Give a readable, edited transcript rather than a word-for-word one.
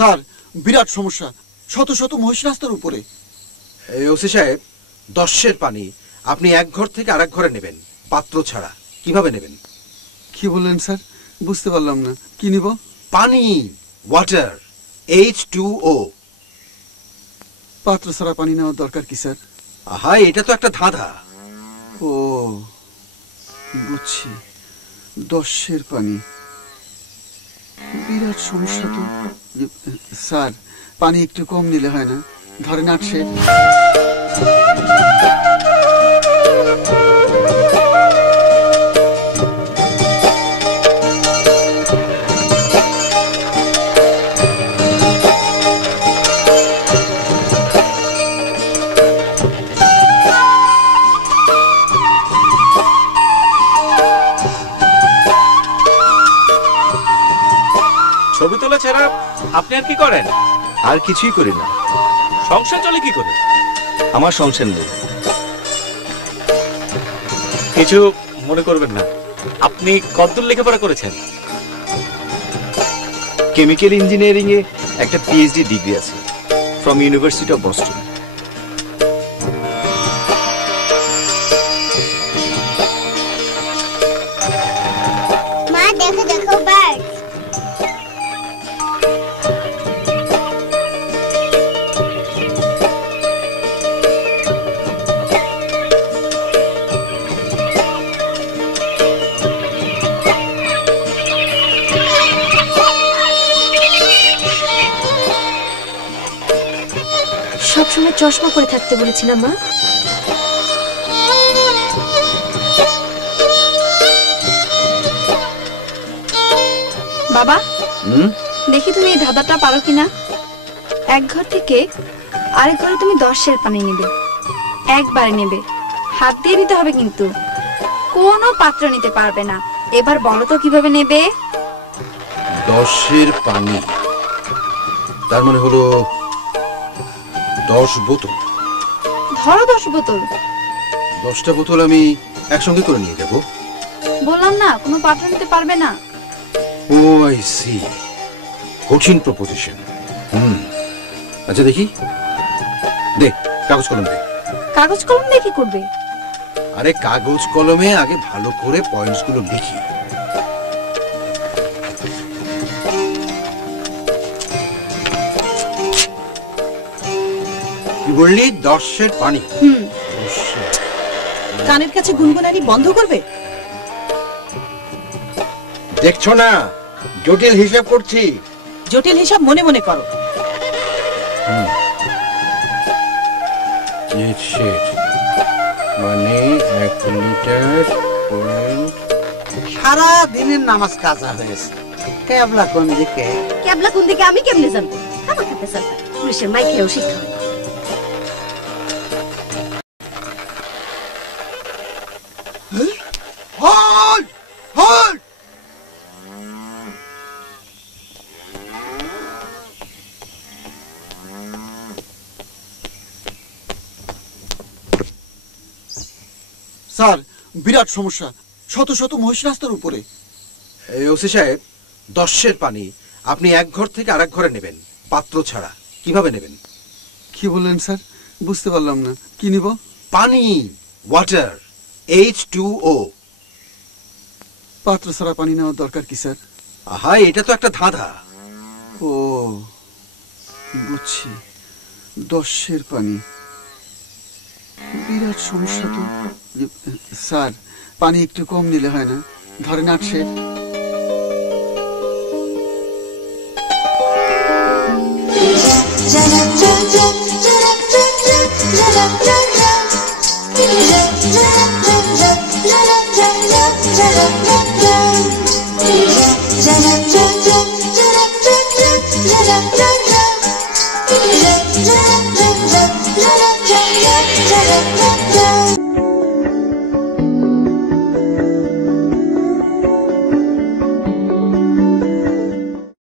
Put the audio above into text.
Sir বিরাট সমস্যা, শত শত মহিষ রাস্তার উপরে। ওসি সাহেব, 10 পানি আপনি এক ঘর থেকে আরেক ঘরে নেবেন, পাত্র ছাড়া। কিভাবে নেবেন? কি বললেন স্যার? বুঝতে পারলাম না, কি নিব? পানি, ওয়াটার, H2O। পাত্র ছাড়া পানি নেওয়ার দরকার কি স্যার? আহা, এটা তো একটা ধাঁধা। ও বুঝছি, 10 পানি, বিরাট সমস্যা তো। স্যার পানি একটু কম নিলে হয় না? ধরেন 8 ছবি তোলা ছাড়া আপনি আর কি করেন? আর কিছুই করি না। সংসার চলে কি করে? আমার সংসার নেই। কিছু মনে করবেন না। আপনি কতদূর লেখাপড়া করেছেন? কেমিক্যাল ইঞ্জিনিয়ারিং এ একটা পিএইচডি ডিগ্রি আছে ফ্রম ইউনিভার্সিটি অফ বস্টন। মা দেখো দেখো বার্ড। সবসময় চশমা পরে থাকতে বলেছিলাম মা। বাবা দেখি তুমি এই ধাঁধাটা পারো কিনা। এক ঘর থেকে আরেক ঘরে তুমি 10 পানি নেবে, একবারে নেবে, হাত দিয়ে নিতে হবে, কিন্তু কোনো পাত্র নিতে পারবে না। এবার বলো তো কিভাবে নেবে? 10 পানি তার মানে হলো 10 বোতল। ধরো 10 বোতল। 10টা বোতল আমি একসঙ্গে করে নিয়ে যাব। বললাম না কোনো পাত্র নিতে পারবে না। ও আই সি, কঠিন প্রপোজিশন। আচ্ছা দেখি, দে কাগজ কলম দে। কাগজ কলম দিয়ে কি করবে? আরে কাগজ কলমে আগে ভালো করে পয়েন্টস গুলো লিখি। কি বললি? 10 পানি। কানের কাছে গুনগুনানি বন্ধ করবে? দেখছো না জটিল হিসাব করছি। জটিল হিসাব মনে মনে করো। মানে 1 লিটার পয়েন্ট। সারা দিনের নামাজ কাজা হয়েছে। কেবলা কোন দিকে? কেবলা কোন দিকে আমি কেমনে জানবো? খাবার খাতে চলতা পুলিশের মাই খেয়েও শিক্ষা হয়। হল হল স্যার বিরাট সমস্যা, শত শত মহিষ রাস্তার উপরে। ওসি সাহেব, 10 পানি আপনি এক ঘর থেকে আরেক ঘরে নেবেন, পাত্র ছাড়া। কিভাবে নেবেন? কি বললেন স্যার? বুঝতে পারলাম না, কি নিব? পানি, ওয়াটার, H2O। পাত্র ছাড়া পানি নেওয়ার দরকার কি স্যার? আহা, এটা তো একটা ধাঁধা। ও বুঝছি, 10 পানি, বিরাট সমস্যা তো। স্যার পানি একটু কম নিলে হয় না? ধরেন 8। Ja,